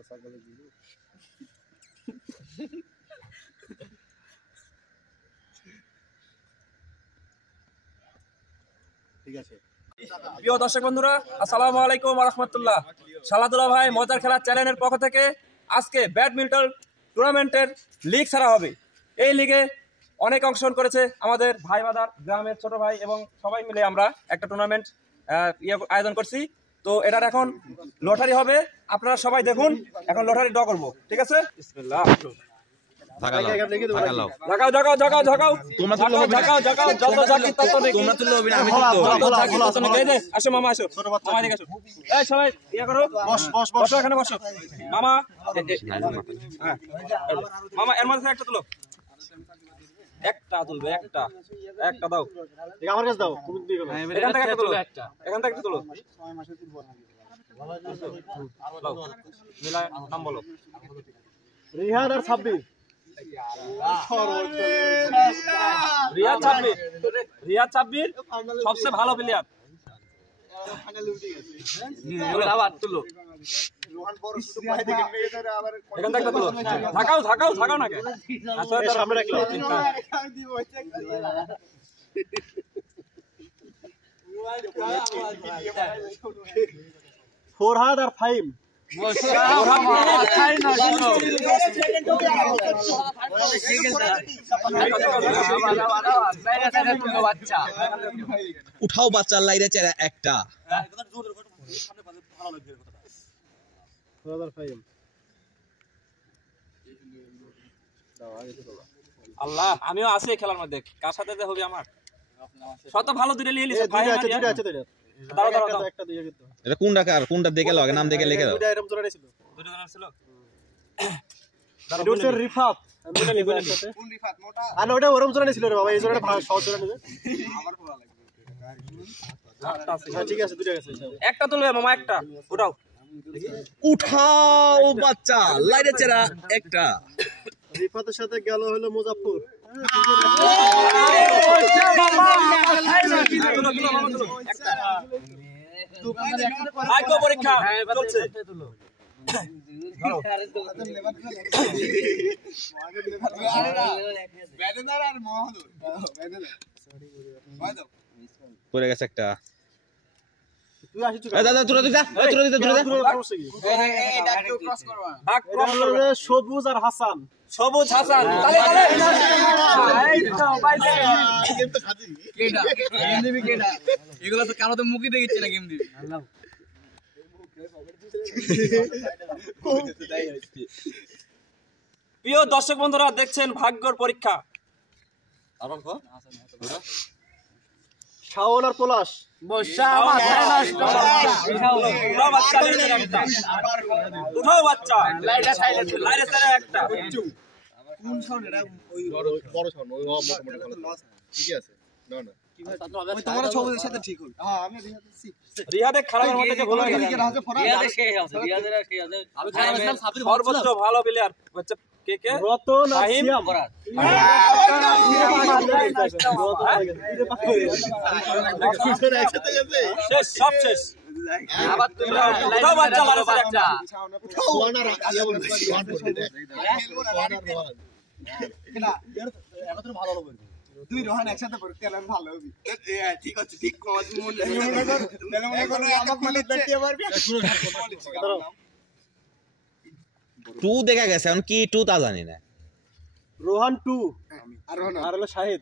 ঠিক আছে। প্রিয় দর্শক বন্ধুরা, আসসালামু আলাইকুম ওয়া রাহমাতুল্লাহ। শালাদুল্লাহ ভাই মজার খেলা চ্যানেলের পক্ষ থেকে আজকে ব্যাডমিন্টন টুর্নামেন্টের লিগ ছাড়া হবে। এই লিগে অনেক অংশগ্রহণ করেছে আমাদের ভাই বাদার গ্রামের ছোট ভাই এবং সবাই মিলে আমরা একটা টুর্নামেন্ট আয়োজন করছি। তো এটার এখন লটারি হবে, আপনারা সবাই দেখুন। এখন লটারি ড্র করবো, ঠিক আছে? বিসমিল্লাহ। আসো মামা, আসো সবাই ইয়ে করো, বসো এখানে বসো মামা। মামা এর মধ্যে একটা তুলো, একটা তুলবে, একটা একটা দাও আমার কাছে দাও। এখান থেকে একটা তুলো, এখান থেকে একটা তুলো। মিলায় নাম বলো। রিহান আর সাব্বির। রিয়াদ সাব্বির সবচেয়ে ভালো প্লেয়ার। এখান থেকে তুলো, ঝাঁকাও ঝাঁকাও ঝাঁকাও না কেন? ফোরহাদ আর ফাইম। উঠাও বাচ্চার লাইরে চেরা একটা। আল্লাহ, আমিও আছি খেলার মধ্যে। কার সাথে যে হবে আমার শত ভালো দূরে নিয়ে লিছে ভাই। দাঁড়াও দাঁড়াও দাঁড়াও, একটা দিয়ে কিন্তু এটা কোনটা কার? কোনটা দেখে লাগে, নাম দেখে লিখে দাও। দুইটা এরকম জোড়া ছিল, দুটো জন ছিল। এটা রিফাত। দুইটা নিব একসাথে। কোন রিফাত? মোটা। আর ওটা ওরম জোড়া ছিল রে বাবা, এই জোড়াটা সহজ জোড়া নেবে। আমার ভালো লাগবে। হ্যাঁ ঠিক আছে, দুইটা আছে। একটা তুলবে মামা, একটা উঠাও। উঠাও বাচ্চা লাইরে চেরা একটা। রিফাতের সাথে গেল হলো মুজাফফর। ভাগ্য পরীক্ষা চলছে। পড়ে গেছে একটা। তুই আসিস দাদা তুলে দিতা, তুলে দিতা, তুলে দিতা। সবুজ আর হাসান। সবুজ হাসান, তালে তালে। এগুলো তো কারো তো মুখই দেখিচ্ছে না, গেম দিবি। প্রিয় দর্শক বন্ধুরা, দেখছেন ভাগ্যর পরীক্ষা। শাওন আর পলাশ। উঠাও বাচ্চা, লাইরে সাইরে একটা। রিয়াদে খারাপের মধ্যে যে ভালো সর্বোচ্চ ভালো প্লেয়ার হচ্ছে কে কে? রতন আর সিয়াম। শেষ, সব শেষ। উঠাও বাচ্চা, লাইরে সাইরে একটা। দুই রোহান একসাথে পড়তে এলাম, ভালো হবে। ঠিক আছে, ঠিক টু দেখা গেছে, এখন কি টু তা জানি না। রোহান 2 আর হলো শাহিদ।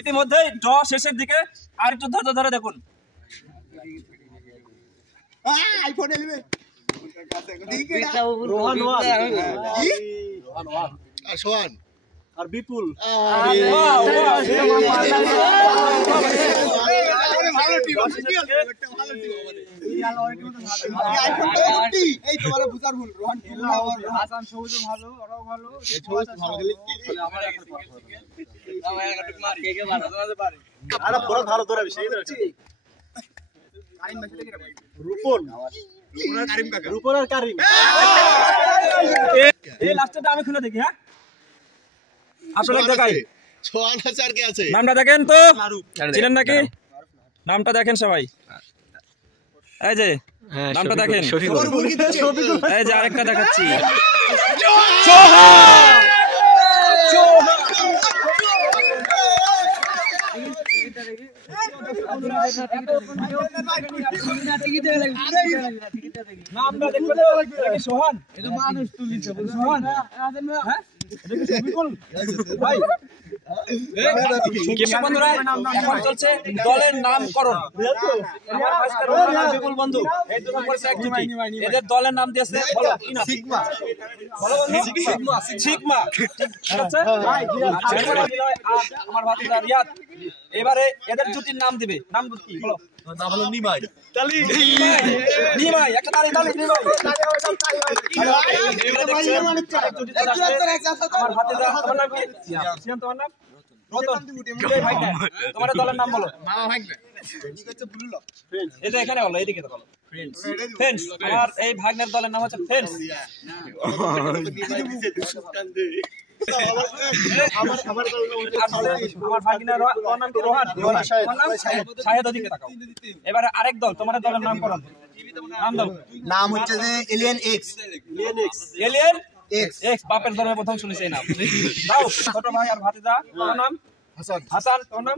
ইতিমধ্যে ড্র শেষের দিকে, আর একটু ধৈর্য ধরে দেখুন। রোহান 1 আর সোহান আর বিপুল। রূপন আর কারিম। এই লাস্টেটা আমি খুলে দেখি। হ্যাঁ আপনাদের দেখাই নামটা দেখেন তো, চিনেন নাকি? নামটা দেখেন সবাই, এই যে নামটা দেখেন। এই যে আরেকটা দেখাচ্ছি, নামটা দেখবেন সোহান। এটা মানুষ তুলিছে সোহান। হ্যাঁ ভাই বন্ধুরা, এখন চলছে দলের নামকরণ। আমার বিপুল বন্ধু এই দুজন করেছে এক জুটি, এদের দলের নাম দিয়েছে সিগমা। বলো বন্ধু, সিগমা। ঠিক আছে, আমার ভাতিজা রিয়াদ এবারে এদের জুটির নাম দিবে। নাম কি বলো? নাম হলো নিমাই। তালি নিমাই, একটা তালি তালি নিমাই। আমার ভাতিজা, তোমার নাম কি? সিয়াম। তোমার নাম? রতন। তোমার দলের নাম বলো। এই যে এখানে বলো, এইদিকে বলো। ফ্রেন্ডস। আমার এই ভাগ্নের দলের নাম হচ্ছে ফ্রেন্ডস। আমার ভাগিনার নাম কি? রোহান। শাহেদ। ওদিকে তাকাও। এবারে আরেক দল, তোমার দলের নাম করো। নাম দাও। নাম হচ্ছে যে এলিয়েন এক্স। Alien x. বাপের দলের প্রথম শুনেছি এই নাম। দাও ছোট ভাই আর ভাতিজা। তোমার নাম? হাসান। হাসান। তোমার নাম?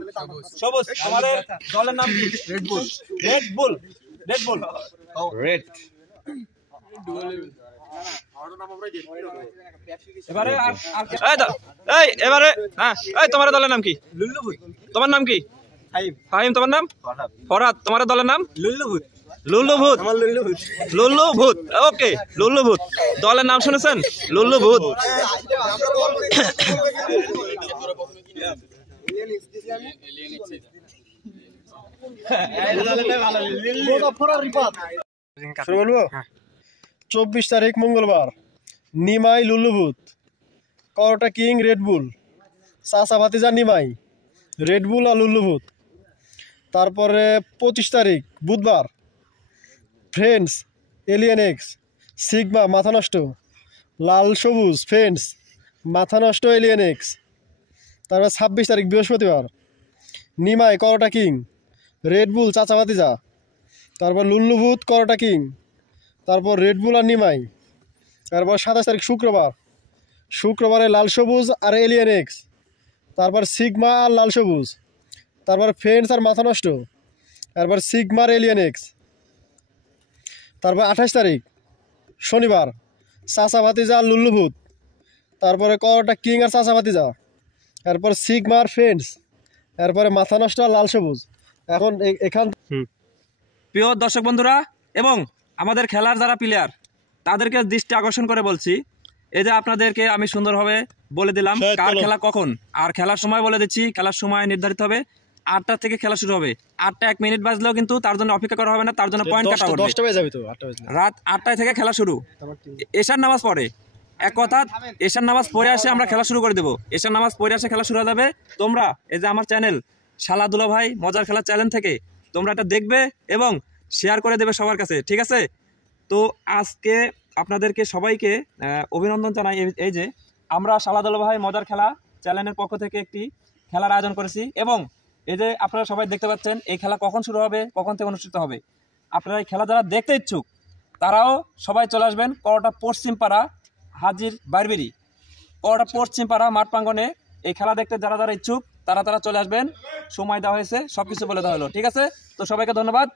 সবুজ। তোমাদের দলের নাম কি? রেড বুল। রেড বুল। রেড বুল। রেড। এবারে এই এবারে হ্যাঁ, এই তোমার দলের নাম কি? লুল্লুভূত। তোমার নাম কি? ফাহিম। তোমার নাম? ফরহাদ। তোমার দলের নাম? লুল্লুভূত। লুল্লুভূত। আমার লুল্লুভূত। লুল্লুভূত। ওকে, লুল্লুভূত দলের নাম শুনেছেন? লুল্লুভূত। শুরু করবো? 24 তারিখ মঙ্গলবার, নিমাই লুল্লুভূত, করটা কিং রেড বুল, চাচা ভাতিজা নিমাই রেড বুল আর লুল্লুভূত। তারপরে 25 তারিখ বুধবার, ফ্রেন্ডস এলিয়েন এক্স, সিগমা মাথা নষ্ট, লাল সবুজ ফ্রেন্ডস মাথা নষ্ট এলিয়েন এক্স। তারপর 26 তারিখ বৃহস্পতিবার, নিমাই করটা কিং, রেড বুল চাচা ভাতিজা, তারপর লুল্লুভূত করটা কিং, তারপর রেড বুল আর নিমাই। তারপর 27 তারিখ শুক্রবারে লাল সবুজ আর এলিয়েন এক্স, তারপর সিগমা আর লাল সবুজ, তারপর ফ্রেন্ডস আর মাথা নষ্ট, তারপর সিগমা আর এলিয়েন এক্স। তারপর 28 তারিখ শনিবার, চাচা ভাতিজা আর লুল্লুভূত, তারপরে করটা কিং আর চাচা ভাতিজা, তারপর সিগমা আর ফ্রেন্ডস, তারপরে মাথা নষ্ট আর লাল সবুজ। এখন এখান প্রিয় দর্শক বন্ধুরা এবং আমাদের খেলার যারা প্লেয়ার তাদেরকে দৃষ্টি আকর্ষণ করে বলছি, এই যে আপনাদেরকে আমি সুন্দরভাবে বলে দিলাম কার খেলা কখন, আর খেলার সময় বলে দিচ্ছি। খেলার সময় নির্ধারিত হবে 8টা থেকে খেলা শুরু হবে। 8টা 1 মিনিট বাজলেও কিন্তু তার জন্য অপেক্ষা করা হবে না, তার জন্য পয়েন্ট কাটা হবে। 10টা বাজে যাবে তো, 8টা বাজে রাত 8টায় থেকে খেলা শুরু। এশার নামাজ পড়ে, এক কথা এশার নামাজ পড়ে আসে আমরা খেলা শুরু করে দেবো। এশার নামাজ পড়ে আসে খেলা শুরু হয়ে যাবে। তোমরা এই যে আমার চ্যানেল শালা দুলাভাই মজার খেলা চ্যানেল থেকে তোমরা এটা দেখবে এবং শেয়ার করে দেবে সবার কাছে, ঠিক আছে? তো আজকে আপনাদেরকে সবাইকে অভিনন্দন জানাই। এই যে আমরা শালা দুলাভাই মজার খেলা চ্যানেলের পক্ষ থেকে একটি খেলার আয়োজন করেছি এবং এই যে আপনারা সবাই দেখতে পাচ্ছেন এই খেলা কখন শুরু হবে, কখন থেকে অনুষ্ঠিত হবে। আপনারা এই খেলা যারা দেখতে ইচ্ছুক তারাও সবাই চলে আসবেন করটা পশ্চিমপাড়া হাজির বারবেরি, করটা পশ্চিমপাড়া মাঠ প্রাঙ্গনে এই খেলা দেখতে যারা যারা ইচ্ছুক তারা চলে আসবেন। সময় দেওয়া হয়েছে, সবকিছু বলে দেওয়া হলো, ঠিক আছে? তো সবাইকে ধন্যবাদ।